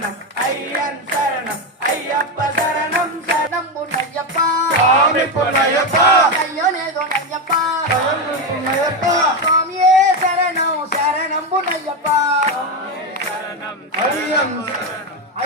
சரணம் ஐயன் சரணம் ஐயப்ப சரணம் சரணம் புண்ணையப்பா சாமி பொன்னையப்பா ஐயனே துணையப்பா பொன்னையப்பா சுவாமியே சரணம் சரணம் புண்ணையப்பா ஐயன்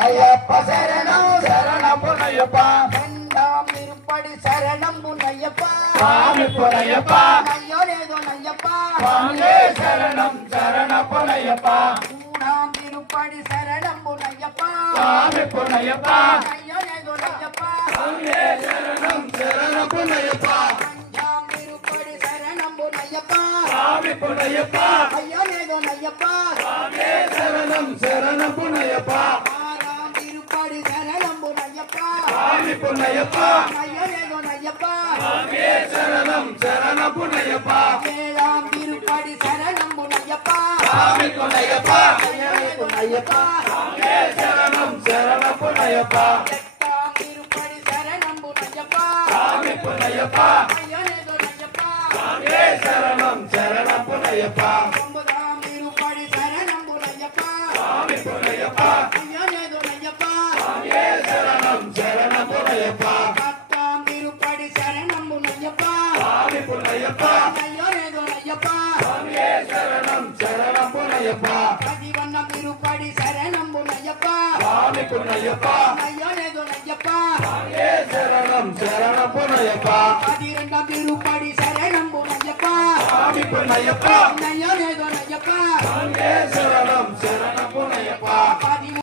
ஐயப்ப சரணம் சரணம் பொன்னையப்பா இரண்டாம் திருப்படி சரணம் புண்ணையப்பா சாமி பொன்னையப்பா ஐயனே துணையப்பா சுவாமியே சரணம் சரணம் பொன்னையப்பா மூணாம் திருப்படி சரணம் புண்ணையப்பா சாமி பொன்னையப்பா ஐயனே துணையப்பா சுவாமியே சரணம் சரணம் பொன்னையப்பா அஞ்சாம் திருப்படி சரணம் புண்ணையப்பா சாமி பொன்னையப்பா ஐயனே துணையப்பா சுவாமியே சரணம் சரணம் பொன்னையப்பா ஆறாம் திருப்படி சரணம் புண்ணையப்பா சாமி பொன்னையப்பா ஐயனே துணையப்பா சுவாமியே சரணம் சரணம் பொன்னையப்பா ஏழாம் திருப்படி சரணம் புண்ணையப்பா சாமி பொன்னையப்பா ஐயனே துணையப்பா சுவாமியே சரணம் சரணம் பொன்னையப்பா எட்டாம் திருப்படி சரணம் புண்ணையப்பா சாமி பொன்னையப்பா ஐயனே துணையப்பா சுவாமியே சரணம் சரணம் பொன்னையப்பா ஒன்பதாம் திருப்படி சரணம் புண்ணையப்பா சாமி பொன்னையப்பா ஐயனே துணையப்பா சுவாமியே சரணம் சரணம் பொன்னையப்பா பத்தாம் திருப்படி சரணம் புண்ணையப்பா சாமி பொன்னையப்பா ஐயனே துணையப்பா சுவாமியே சரணம் சரணம் பொன்னையப்பா பதிவண்ணம் திருப்படி சரணம் புண்ணையப்பா சாமி பொன்னையப்பா ஐயனே துணையப்பா சுவாமியே சரணம் சரணம் பொன்னையப்பா பதிரெண்டாம் திருப்படி சரணம் புண்ணையப்பா சாமி பொன்னையப்பா ஐயனே துணையப்பா சுவாமியே சரணம் சரணம் பொன்னையப்பா